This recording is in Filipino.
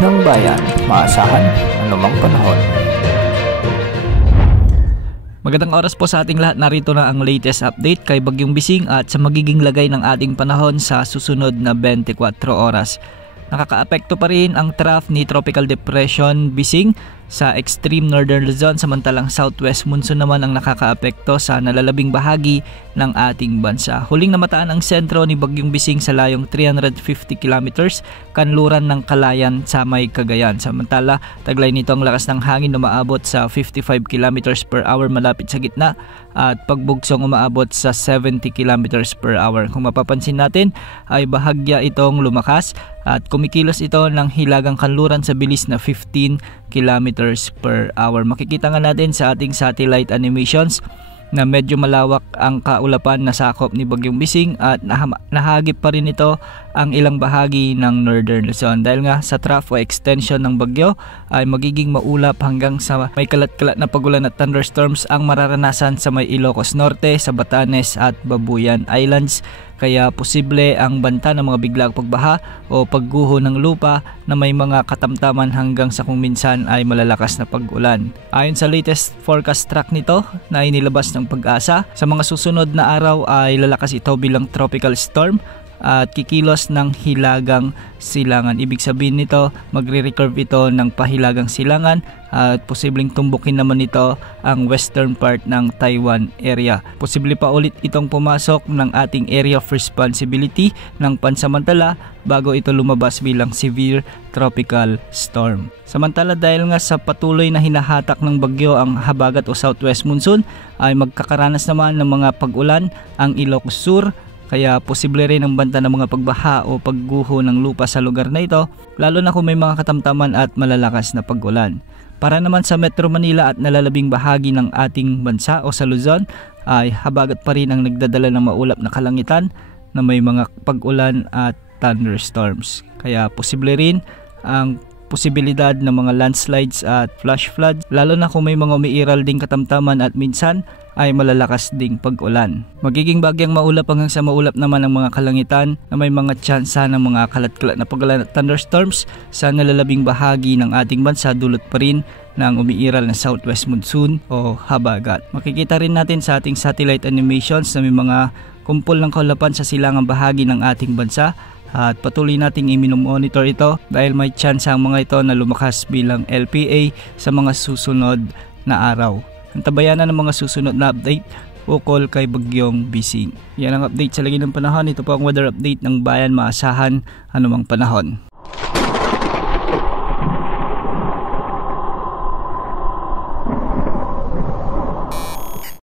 ng bayan, maasahan anumang panahon. Magandang oras po sa ating lahat. Narito na ang latest update kay Bagyong Bising at sa magiging lagay ng ating panahon sa susunod na 24 oras. Nakakaapekto pa rin ang trough ni Tropical Depression Bising sa extreme northern Luzon, samantalang southwest monsoon naman ang nakakaapekto sa nalalabing bahagi ng ating bansa. Huling namataan ang sentro ni Bagyong Bising sa layong 350 kilometers kanluran ng Kalayan sa may Cagayan. Samantala, taglay nito ang lakas ng hangin na umaabot sa 55 kilometers per hour malapit sa gitna at pagbugsong umaabot sa 70 kilometers per hour. Kung mapapansin natin ay bahagya itong lumakas at kumikilos ito ng hilagang kanluran sa bilis na 15 kilometers per hour. Makikita nga natin sa ating satellite animations na medyo malawak ang kaulapan na sakop ni Bagyong Bising at nahagip pa rin ito ang ilang bahagi ng northern Luzon. Dahil nga sa trough o extension ng bagyo ay magiging maulap hanggang sa may kalat-kalat na pagulan at thunderstorms ang mararanasan sa may Ilocos Norte, sa Batanes at Babuyan Islands. Kaya posible ang banta ng mga biglang pagbaha o pagguho ng lupa na may mga katamtaman hanggang sa kung minsan ay malalakas na pag-ulan. Ayon sa latest forecast track nito na inilabas ng Pag-asa, sa mga susunod na araw ay lalakas ito bilang tropical storm at kikilos ng hilagang silangan. Ibig sabihin nito, magre-recurve ito ng pahilagang silangan at posibleng tumbukin naman ito ang western part ng Taiwan area. Posible pa ulit itong pumasok ng ating area of responsibility ng pansamantala bago ito lumabas bilang severe tropical storm. Samantala, dahil nga sa patuloy na hinahatak ng bagyo ang habagat o southwest monsoon, ay magkakaranas naman ng mga pag-ulan ang Ilocos Sur. Kaya posible rin ang banta ng mga pagbaha o pagguho ng lupa sa lugar na ito, lalo na kung may mga katamtaman at malalakas na pag-ulan. Para naman sa Metro Manila at nalalabing bahagi ng ating bansa o sa Luzon, ay habagat pa rin ang nagdadala ng maulap na kalangitan na may mga pag-ulan at thunderstorms. Kaya posible rin ang posibilidad ng mga landslides at flash floods, lalo na kung may mga umiiral ding katamtaman at minsan ay malalakas ding pag-ulan. Magiging bagyang maulap hanggang sa maulap naman ang mga kalangitan na may mga tsansa ng mga kalat-kalat na pag-ulan at thunderstorms sa nalalabing bahagi ng ating bansa, dulot pa rin ng umiiral na southwest monsoon o habagat. Makikita rin natin sa ating satellite animations na may mga kumpol ng kaulapan sa silangang bahagi ng ating bansa at patuloy nating i-monitor ito dahil may chance ang mga ito na lumakas bilang LPA sa mga susunod na araw. Antabayan na ng mga susunod na update ukol kay Bagyong Bising. Yan ang update sa lagi ng panahon. Ito po ang weather update ng bayan, maasahan anumang panahon.